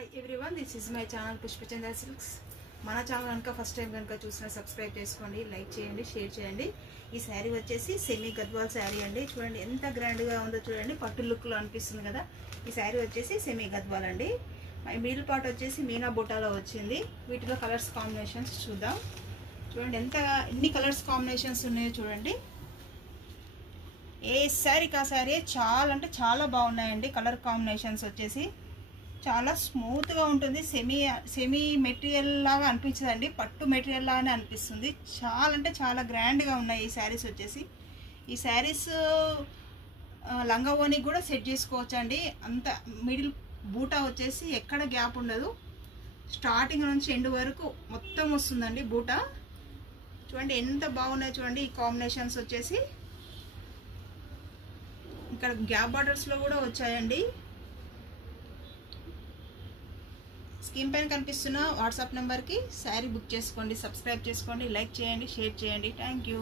Hi everyone, this is my channel Pushpachandra Silks. మన channel కనుక first time కనుక చూసినా సబ్స్క్రైబ్ చేసుకోండి, లైక్ చేయండి, షేర్ చేయండి. ఈ శారీ వచ్చేసి సెమీ గద్వాల్ శారీ అండి. చూడండి ఎంత గ్రాండ్గా ఉందో చూడండి, పట్టు లుక్లో అనిపిస్తుంది కదా. ఈ శారీ వచ్చేసి సెమీ గద్వాల్ అండి. మిడిల్ పార్ట్ వచ్చేసి మీనా బుటాలో వచ్చింది. వీటిలో కలర్స్ కాంబినేషన్స్ చూద్దాం. చూడండి ఎన్ని కలర్స్ కాంబినేషన్స్ ఉన్నాయో చూడండి. ఏ శారీకి ఆ శారీ చాలా అంటే చాలా బాగున్నాయండి. కలర్ కాంబినేషన్స్ వచ్చేసి చాలా స్మూత్గా ఉంటుంది. సెమీ మెటీరియల్ లాగా అనిపించదండి, పట్టు మెటీరియల్ లాగానే అనిపిస్తుంది. చాలా అంటే చాలా గ్రాండ్గా ఉన్నాయి ఈ శారీస్ వచ్చేసి. ఈ శారీస్ లంగా ఓనికి కూడా సెట్ చేసుకోవచ్చు అండి. అంత మిడిల్ బూటా వచ్చేసి ఎక్కడ గ్యాప్ ఉండదు, స్టార్టింగ్ నుంచి ఎండ్ వరకు మొత్తం వస్తుందండి బూటా. చూడండి ఎంత బాగున్నాయి చూడండి. ఈ కాంబినేషన్స్ వచ్చేసి ఇక్కడ గ్యాప్ బార్డర్స్లో కూడా వచ్చాయండి. స్క్రీన్ పైన కనిపిస్తున్న వాట్సాప్ నెంబర్కి శారీ బుక్ చేసుకోండి, సబ్స్క్రైబ్ చేసుకోండి, లైక్ చేయండి, షేర్ చేయండి. Thank you.